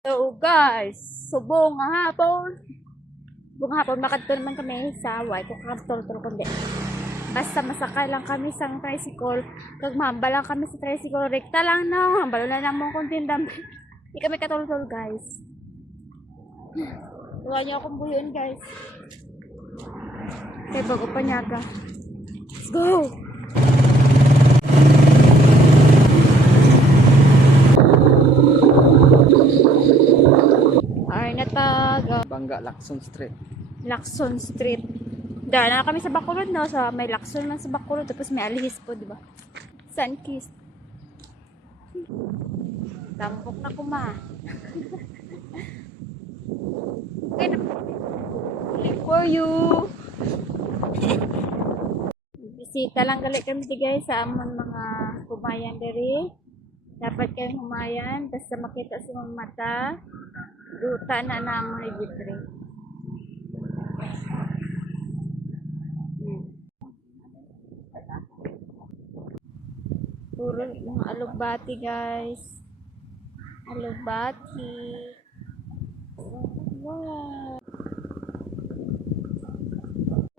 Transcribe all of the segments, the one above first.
So guys, subong nga hapon. Subong hapon, makadto naman kami sa way kung kaptol-tol kundi. Basta masakay lang kami sa tricycle. Nagmamba lang kami sa tricycle. Rekta lang no. Hambalo na lang mong kontindam. Hindi kami katol-tol guys. Tuwa niyo akong buhion guys. Kaya bago pa nyaga. Let's go! Ay, nataga. Bangga Lacson Street. Lacson Street. Dahil na kami sa Bacolod, no? Sa may Lacson man sa Bacolod. Tapos may Alihis po, di ba? Sunkist. Tampok na kuma. Okay na. For you. Bisita lang galit kami di guys sa amon mga kumayan diri. Dapat kayong humayan. Basta makita sa mga mata. Duta na namon libre. Puro mga alugbati guys. Alugbati. Wow.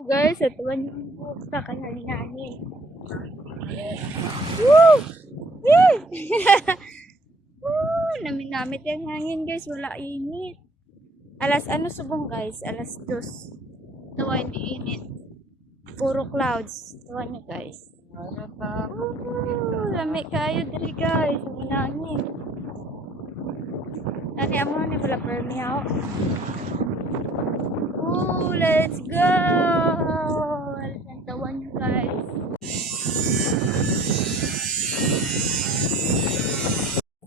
Guys, ito yung bukta kaya hangin. Woo! Woo! Woo! Namit yung hangin guys. Wala init. Alas ano subong guys? Alas 2. Tawa hindi init. Puro clouds. Tawa nyo guys. Lamig kayo diri guys. Ang hangin. Nani amo ni wala permiyaw. Oh, let's go! Tawa nyo guys.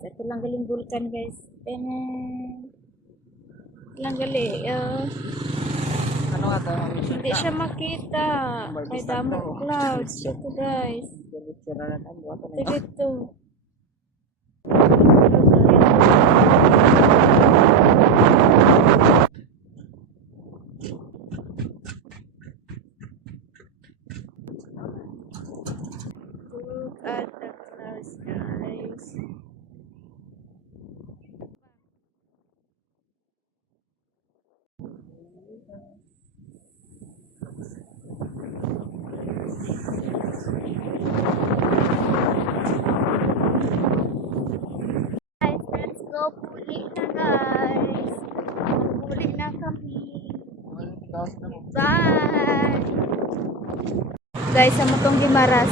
Ito lang galing vulkan guys. Lang gali. Ano nga tayo? Hindi siya makita. May damo clouds. Ito guys. Ito. Look at the clouds guys. Let's go puli na guys. Puli na kami. Bye! Guys, sa motong Gimaras.